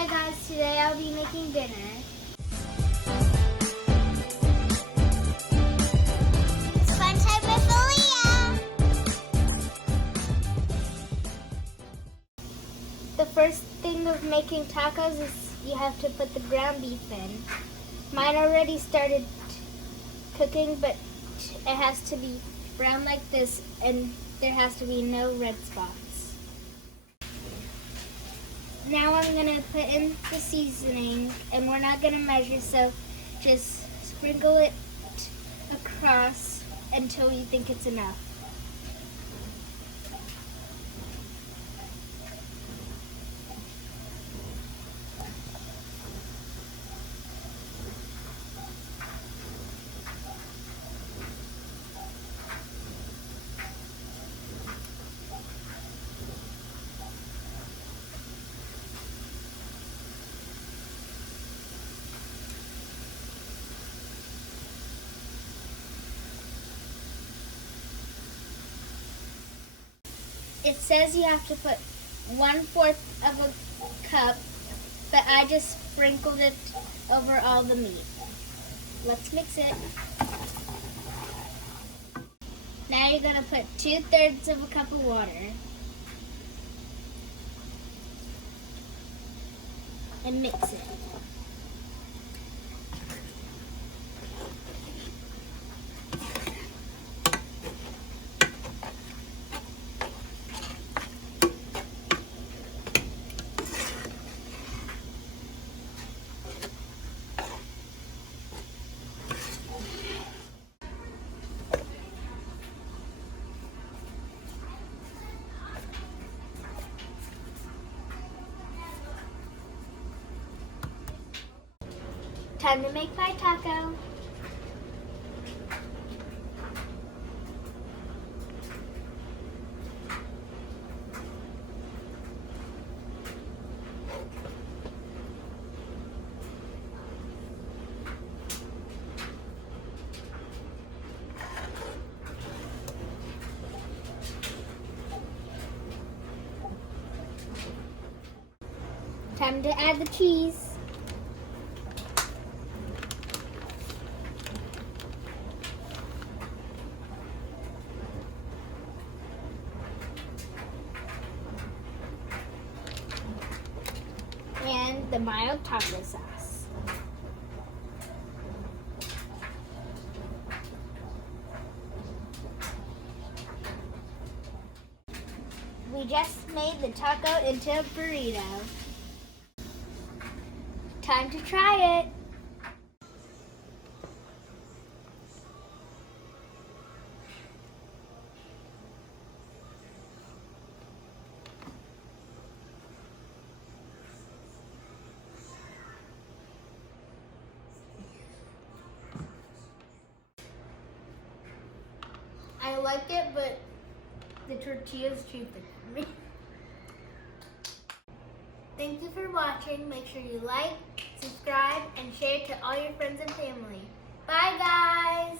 Hi guys, today I'll be making dinner. It's fun time with Aaliyah! The first thing of making tacos is you have to put the ground beef in. Mine already started cooking, but it has to be brown like this and there has to be no red spots. Now I'm gonna put in the seasoning, and we're not gonna measure, so just sprinkle it across until you think it's enough. It says you have to put 1/4 of a cup, but I just sprinkled it over all the meat. Let's mix it. Now you're gonna put 2/3 of a cup of water and mix it. Time to make my taco. Time to add the cheese. And the mild taco sauce. We just made the taco into a burrito. Time to try it. I like it, but the tortilla is too thick for me. Thank you for watching. Make sure you like, subscribe, and share to all your friends and family. Bye, guys!